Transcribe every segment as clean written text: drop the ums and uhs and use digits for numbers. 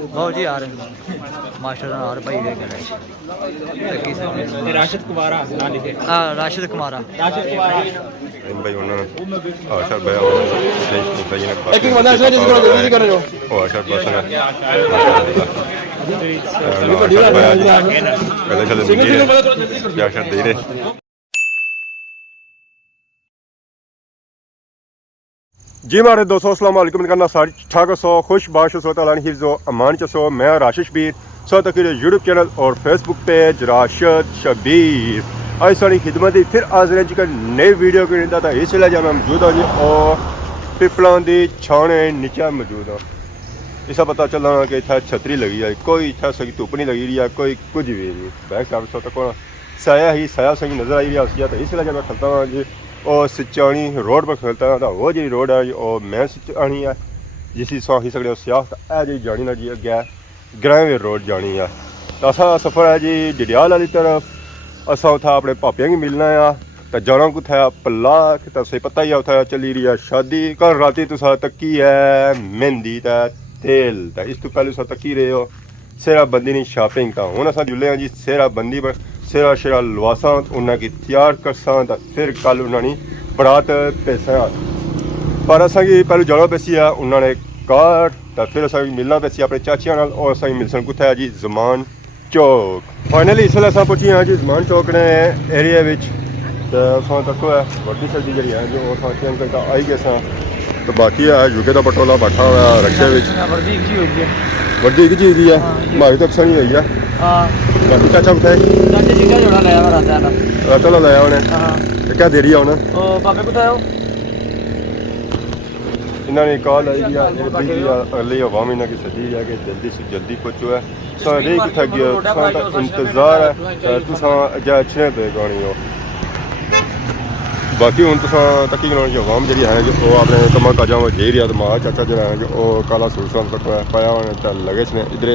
बहुत जी आ रहे मास्टर और भाई वे कर राशिद कुमारा नाम लिखे राशिद कुमारा भाई उन्होंने आशा भैया एक बंदा है जिसको जल्दी कर रहे हो ओ आशा पर्सन है क्या शर्त दे रहे जी मारे दोस्तों अस्सलाम वालेकुम करना सारी ठाक सो खुश बाश सो ताला हिफ्ज़ो अमान चसो मैं राशिद बीर सो तक यूट्यूब चैनल और फेसबुक पेज राशिद शबीर आज सारी खिदमत ही फिर हाजिर जी का नई वीडियो की निंदा था इसलिए जब मैं मौजूद हूँ जी और पिपलों की छाने नीचे मौजूद हूँ इसा पता चला कि इतना छतरी लगी है कोई इतना सही धुप नहीं लगी रही है कोई कुछ भी नहीं बैक साइड सो तक साया ही साया सही नज़र आई रही है तो इसलिए जब मैं खलता हूँ जी और सिचानी रोड पर खलता है तो वो जी रोड है और मैं सिचानी है जिस सौ ही सकते हो सियाह जी जानी ना जी अगे ग्रांवे रोड जानी है तो असा सफ़र है जी डिडियाल वाली तरफ असा उतना अपने पापिया की मिलना है तो जाना कुत्थे पला तो सही पता ही है उतना चली रही है शादी कल राती तुसा तकी है मेहंदी तेल तो इस तो पहले तुसा तकी रहे हो सेहरा बंदी नहीं शॉपिंग तो हूँ असा जुले जी सेहरा बंदी पर सेहरा शेरा लवासा उन्हें तैयार करसा तो फिर कल उन्होंने बरात पैसा पर असा पहले जाना पैसी है उन्होंने कार तो फिर असा मिलना पैसी अपने चाचिया और असा मिलसन कुत्थे है जी जमान चौक फाइनली इसलिए अस पहुंची हाँ जी जमान चौक ने एरिया तो तक है बड़ी सर्दी जी है जो चंद घंटा आई गए तो बाकी है यूके का पटोला बैठा हुआ रक्शे वर्दी एक चीज़ की है हमारी तो अक्सर नहीं हुई है बाकी चाचा उठाए चलो लाया उन्हें क्या दे रही है उन्हें इन्होंने कॉल आई है अगली हवा महीना की सजी है कि जल्दी से जल्दी पहुँचो है सारे कितना गया इंतजार है तुसा अच्छे पे गानी हो बाकी हूँ तुसा तकी गलाने जो आवाम जी है जो अपने कमा काजा में जे रहा तो माँ चाचा जो है जो काला सूट साम तक पाया उन्हें लगे ने इधर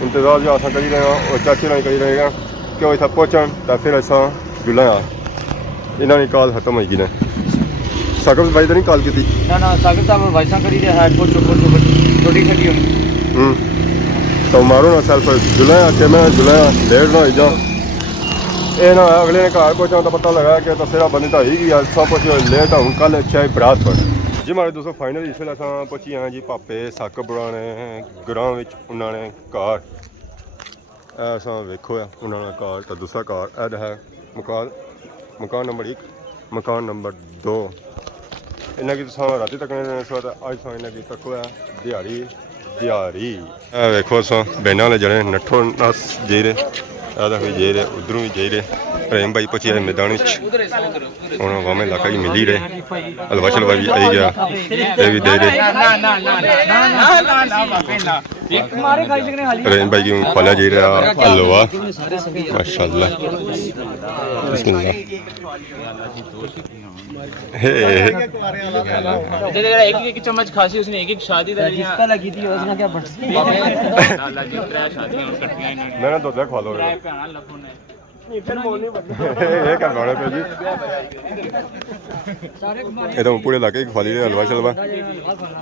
इंतजार जो असा करी रहे हैं और चाचे ने करी रहे हैं कि वो इतना पहुँचन तो फिर असा जुला इन्होंने कॉल खत्म हो गई ने साकिब भाई तो नहीं कॉल की ना साकिब साहब वॉइस करी रहे हैं छोटी छोटी तो मारो ना सेल्फ जुलाया कि मैं जुलाया लेट ना हो जा ये ना अगले ने घर पहुँचा तो पता लगा कि सेहरा बंदी तो ही गया सब कुछ लेट हूँ कल चाहे बरात पर जी मारे दोस्तों फाइनल इसलिए अस पहुँची हाँ जी पापे साकिब ने ग्रां उन्होंने कार ऐसा वेखो है उन्होंने कार तो दूसरा कार ऐड है मकान नंबर 1 मकान नंबर 2 इन्हें की रात तक अज इन्हें की तको है दिहाड़ी वेखो अस बैंडा वाले जड़े नट्ठो नस जे रहे जे रहे उधरों भी जे रहे रहीम भाई पहुंची है मैदान हूँ वामे इलाका ही मिली रहे हलवा शलवा भी आई गया ये भी दे रहे रहीम भाई की खोला जी रहा हलवा माशाल्लाह बिस्मिल्लाह एक चम्मच खासी उसने एक शादी लगी थी उसने क्या मैंने तो खा लो ये तो पूरे इलाके की खाली रहे हलवा शलवा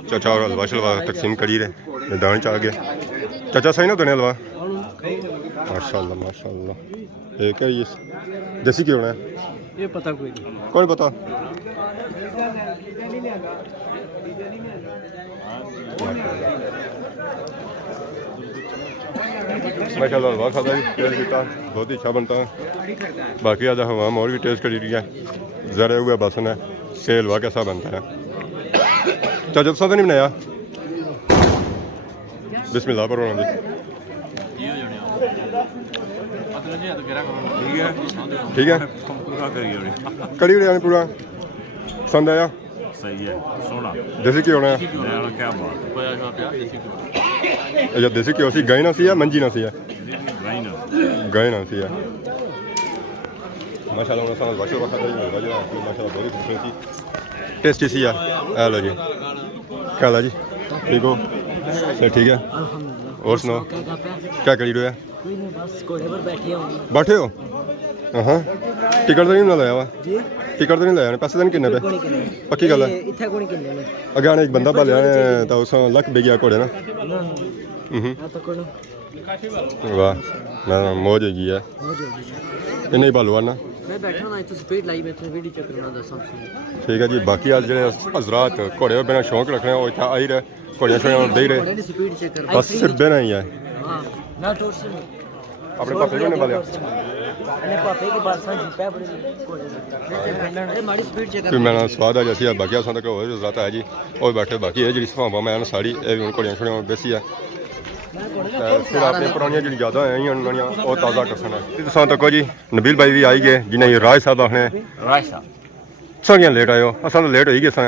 चाचा और हलवा शलवा तकसीम करी रहे मैदान च आ गया चाचा सही ना दोने हलवा माशाल्लाह माशाल्लाह एक है ये देसी क्यों है ये पता कोई नहीं कौन पता माशाल्लाह हलवा खाता है बहुत ही अच्छा बनता है बाकी आधा हवा और भी टेस्ट करी रही है ज़रा हुआ बस ने से हलवा कैसा बनता है चाचा तो नहीं बनाया बिस्मिल्लाह पर जी ठीक है कड़ी बिरयानी पूरा पसंद आया सही है सोना देसी घ्यो होना क्या बात अच्छा देसी घ्यो सी गाय ना सी है मंजी ना सी है गाय ना सी है माशाल्लाह उन्होंने साथ वाशो रखा था माशाल्लाह बहुत ही खूबसूरत टेस्टी सी है हेलो जी क्या हाल है जी ठीक हो सर ठीक है और सुनाओ क्या करी रहे हैं बैठे हो हाँ टिकट तो नहीं लाया वा टिकट तो नहीं लाया पैसे तो नहीं किन्ने पे पक्की गल है अगे आने एक बंदा भालिया ने तो उस लक बे गया घोड़े ना वाह ना मौज हैगी है किन्ने पहलवान ना मैं बैठा ना इतनी स्पीड लाई मैं इतनी वीडियो चेक करना दस ठीक है जी बाकी आज जेह्ड़े हजरात घोड़े बिना शौक रखने वो इत्थै आई रहे घोड़ियां शोड़ियां देई रहे स्पीड चेक कर बस सिर्फ बहना ही है हां ना टोर से अपने पापे को ने बोलिया अरे पापे की बात समझ पे बड़ी अरे माड़ी स्पीड चेक फिर मैंने स्वाद आ जैसी बाकी असां तक होर हजरात है जी और बैठे बाकी है जी सभावां मैं साड़ी ए घोड़ियां शोड़ियां बेसी है फिर अपनी पुरानियां जी यादां हैं उन्होंने वो ताज़ा कर सकना तुसां तको जी नबील भाई भी आई गए जिन्हें राज साहब आखने राज साहब सगियां लेट आयो असां तो लेट हो ही गए सां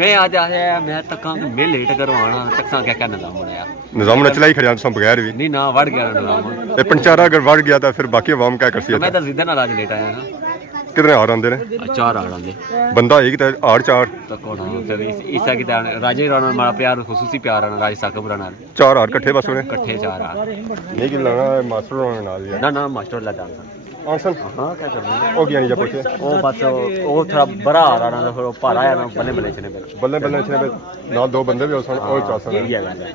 मैं आज आया मैं तक मैं लेट करवाना तक क्या क्या निजाम बनाया निजाम ने चलाई खड़िया तुसां बगैर भी नहीं ना बढ़ गया निजाम ये पंचारा अगर बढ़ गया तो फिर बाकी आवाम क्या कर सी मैं तो जिद्द नाल आज लेट आया ना कितने हार आंदे ने 4 आड़ आंदे बंदा एक तो आड़ चार तो कौन फिर ईसा की राजे राणा मारा प्यार खुसूसी प्यार आना राज साकब राणा चार हार कट्ठे बस होने इकट्ठे 4 आड़ नहीं कि लाना मास्टर होने नाल ही ना ना मास्टर ला जाना आंसन हां क्या करना ओ गया नहीं जा पूछे ओ बस ओ थोड़ा बड़ा आ रहा ना फिर पारा आया ना बल्ले बल्ले चने बल्ले बल्ले छने नाल दो बंदे भी होसन और चासन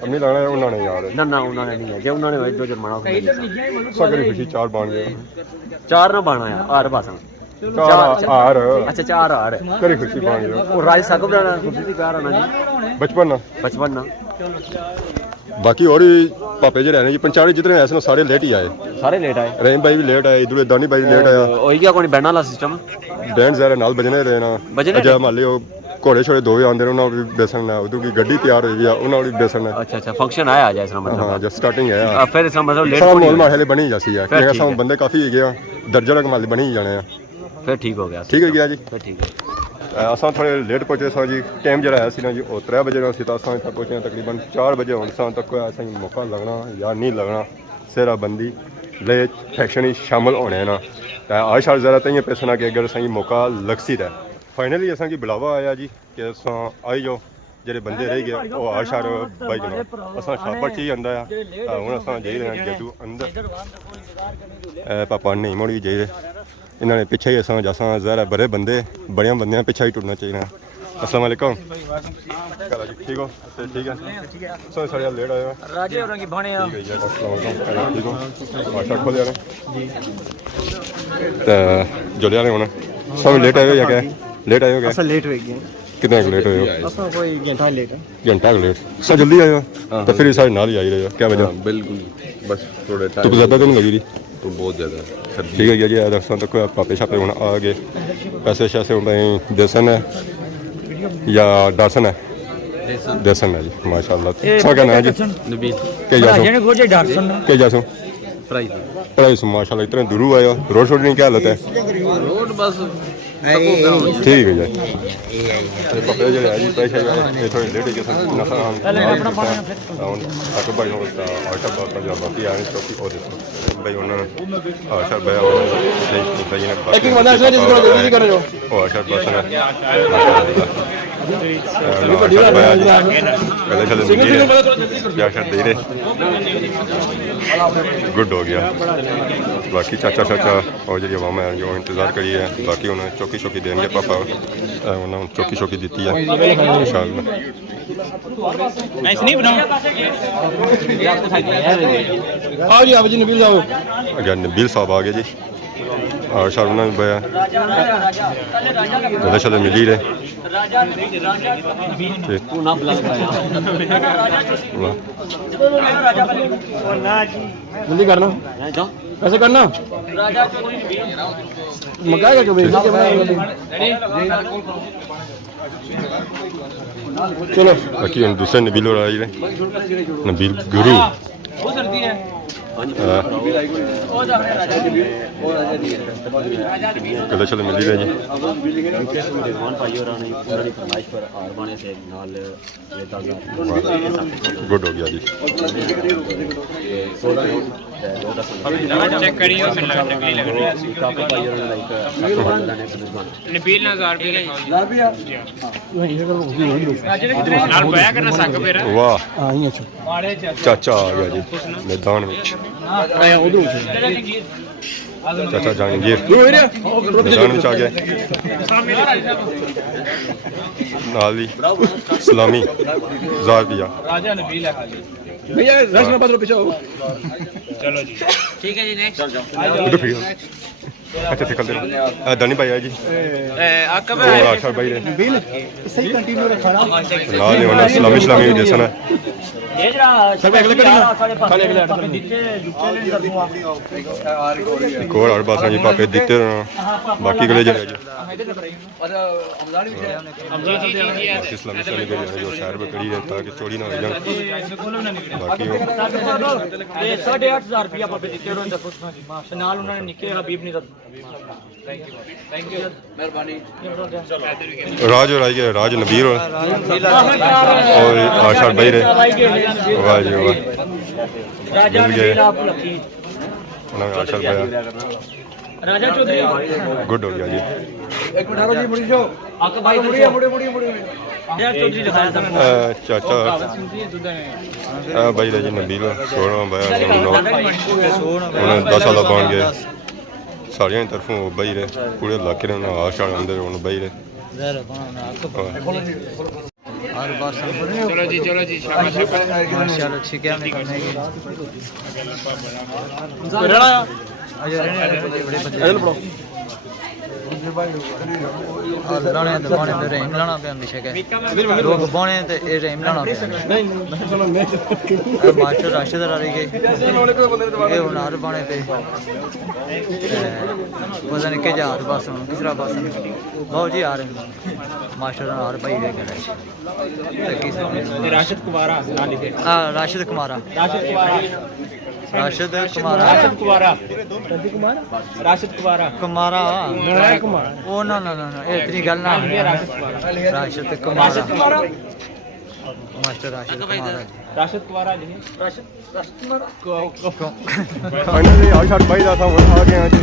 अम्मी लाना है उन्होंने यार ना ना उन्होंने नहीं है जे उन्होंने जो जुर्माना सगरी खुशी चार बन गए 4 ना बना यार आर बस चार हार अच्छा 4 आड़ करी खुशी बन गए और राज साकब राणा खुसूसी प्यार आना जी बचपन ना ना बाकी और भी पापे जो रहने जी पंचायत जितने ऐसे ना सारे लेट ही आए सारे लेट आए रहीम भाई भी लेट आए इधर दानी भाई भी लेट आया ओही क्या कोई बैंड वाला सिस्टम बैंड जरा नाल बजने रहे ना अजय माले घोड़े छोड़े दो आंदे ने उन्होंने भी बेसन है उधर की गड्डी तैयार हुई है उन्होंने भी बेसन है अच्छा अच्छा फंक्शन आया आज इसका मतलब हाँ जब स्टार्टिंग है फिर इसका मतलब लेट सारा मोल माहले बनी जैसी है क्योंकि सब बंदे काफी है गया दर्जा तक माले बनी ही जाने हैं फिर ठीक हो गया ठीक है गया जी फिर ठीक है असां थोड़े लेट पहुंचे सा जी टाइम जरा है सी ना जी वो 3 बजे ना सी तो असां इतना पहुंचे तकरीबन 4 बजे होने सा तक कोई ऐसा मौका लगना या नहीं लगना सेहरा बंदी ले फैक्शन ही शामिल होने ना आज शायद ज़रा तइयां पैसा कि अगर सही मौका लग सी रहा फाइनली असां की बुलावा आया जी कि असां आई जाओ जेह्ड़े बंदे रह गए वो आज शार भाई जनाब असां शापर च ही आंदा है हुण असां जाई रहे हैं जदू अंदर पापा नहीं मुड़ी जाई रहे इन्होंने पिछे ही असां जैसा ज़रा बड़े बंदे बड़िया बंदे पिछा ही टुरना चाहिए अस्सलाम वालेकुम ठीक हो ठीक है सो सारे लेट आए राजे और की बने ठीक है अस्सलाम वालेकुम ठीक हो अच्छा खोले यार तो जो ले होना सब लेट आए हो या क्या लेट आए हो क्या लेट हो गए कितने लेट हो कोई घंटा लेट सब जल्दी आए हो तो फिर सारे नाल ही आई रहे हो क्या वजह बिल्कुल बस थोड़े तो ज़्यादा तो नहीं लगी रही तो बहुत ज़्यादा ठीक है जी दरअसल तक पापे छापे होना आ गए पैसे शैसे होंगे देसन है या दासन है देसन है जी माशाल्लाह क्या कहना है जी नबील के जासो प्राइस माशाल्लाह इतने दूर आए हो रोड शोड नहीं क्या हालत है रोड बस ठीक है जी पापे जो है जी पैसे ये थोड़ी लेट के नसा हम भाई हो आटा बात कर बाकी आने चौकी और भाई उन्होंने आशा भाई भाई ने एक बंदा है जिसको जल्दी कर रहे हो ओ आशा बस है दे रहे गुड हो गया बाकी चाचा चाचा और जी अवाम है जो इंतजार करी है बाकी उन्होंने चौकी चौकी देंगे पापा उन्होंने चौकी चौकी दी है इंशाअल्लाह अगर नबील साहब आ गए जी और शाह उन्होंने भैया चले मिली रहे जल्दी करना कैसे करना मकाएगा चलो बाकी हम दूसरे नबील और आई रहे नबील गुरु कल चलो मिली रहे जी गुड हो गया जी चेक करिए नबील नज़ार भी वाह चाचा आ गया जी मैदान में चाचा जहांगीर मैदान में आ गया नाली सलामी जार दिया भैया रश में पीछे हो चलो जी ठीक है जी नेक्स्ट उधर फिर अच्छा निकल दे दनी भाई है जी आपका और आशा भाई रे बिल सही कंटिन्यू रखना ला ले वाला इस्लामी देसना ये जरा सब अगले कड़ी खाली अगले कोर और बात जी पापे दिते बाकी गले जा जी इस्लामी जो शहर में कड़ी है ताकि चोरी ना हो जाए बाकी ये 8,500 रुपया पापे दिते और अंदर पूछना जी मां नाल उन्होंने निके हबीब नहीं थैंक यू मेहरबानी राज और आई गए राज नबीर और आशा भाई रे वाह जी वाह राजा मिल गए आप लकी ना आशा भाई राजा चौधरी गुड हो गया जी एक मिनट जी मुड़ी जाओ आपका भाई मुड़ी राजा चौधरी लिखाया था चाचा भाई रे जी नबीर सोना भाई उन्हें 10 साल बन गए सारियां तरफों भाई रे पूरे इलाके ने आशा अंदर उन भाई रे और बात चलो जी माशाल्लाह ठीक है हमने करने की बड़े बंदे और लाने तो बाने तो रहीम लाना पे हमेशा के लोग बाने तो ये रहीम लाना पे नहीं मास्टर राशिद आ रही गई ये उनार बाने पे पता नहीं के जा बस किसरा बस बहुत जी आ रहे मास्टर और भाई वे कर रहे राशिद कुमारा ना लिखे हां राशिद कुमारा राशिद कुमारा राशिद कुमारा कुमारा ओ ना इतनी गल ना राशिद कुमारा मास्टर राशिद कुमारा जी फाइनली आशा भाई दा था आ गए हैं जी